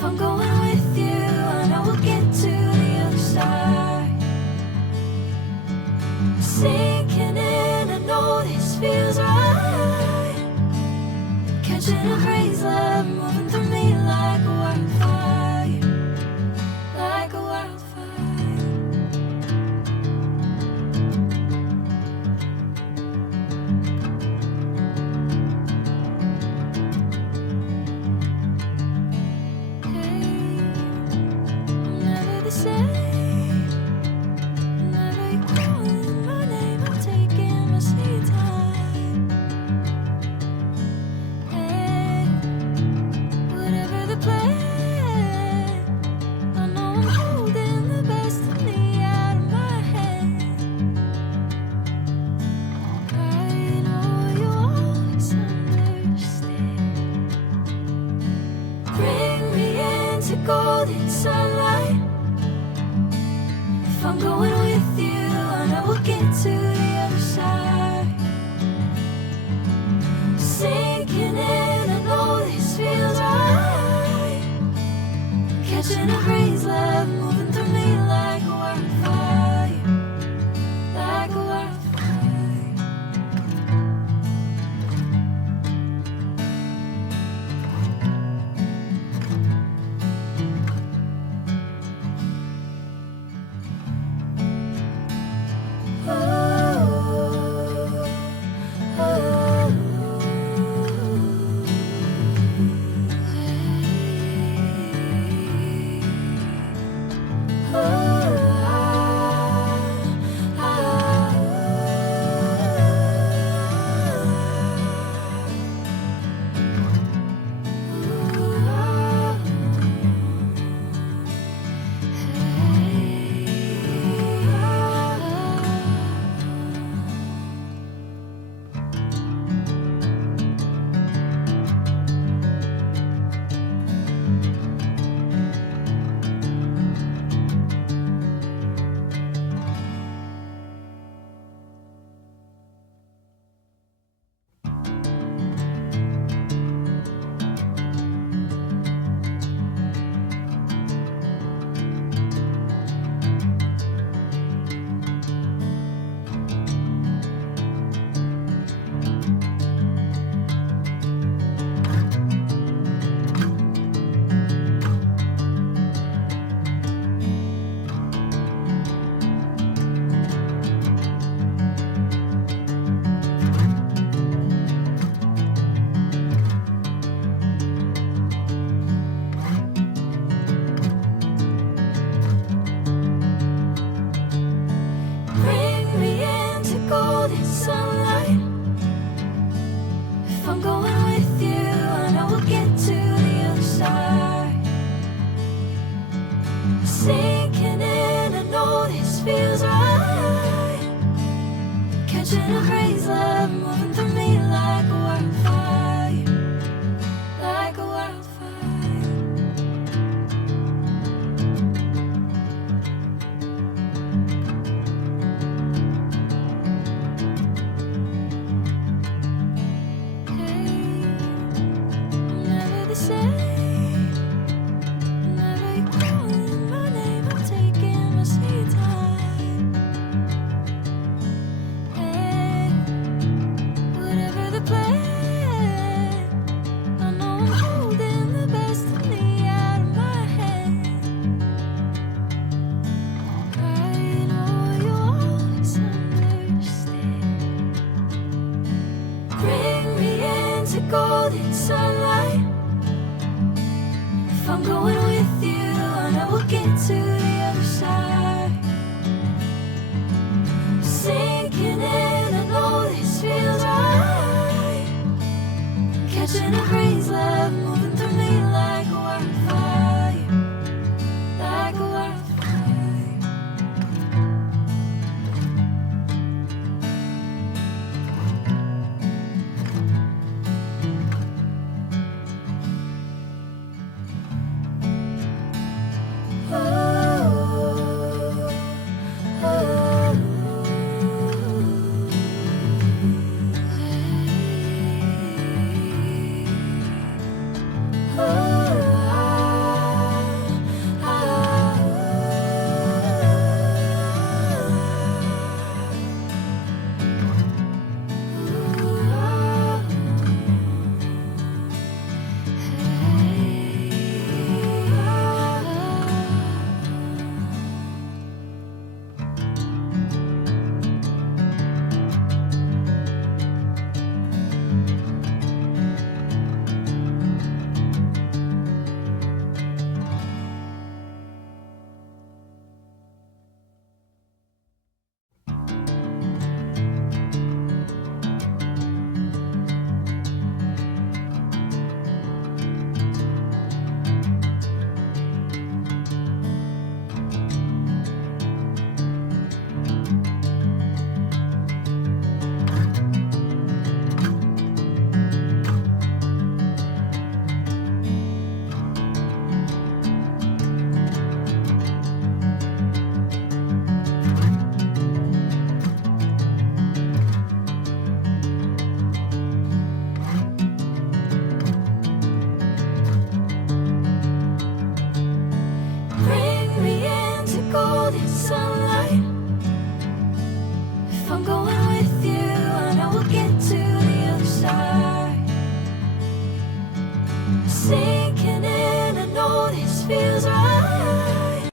If I'm going with you, I know we'll get to the other side. Sinking in, I know this feels right. Catching a breeze, love moving through me like a wildfire, like a wildfire. Golden sunlight. If I'm going with you, I know we'll get to the other side. Sinking in, I know this feels right. Catching a breeze, love moving through me like a wildfire, like a wildfire. Sunlight. If I'm going with you, I know we'll get to the other side. Sinking in, I know this feels right. Catching a breeze, love moving through me like a wildfire, like a wildfire. Golden sunlight. If I'm going with you, I know we'll get to the other side. Sinking in, I know this feels right. Catching a breeze, love moving through me like a wildfire, like a wildfire. know this sunlight. If I'm going with you, I know we'll get to the other side. Sinking in, I know this feels right.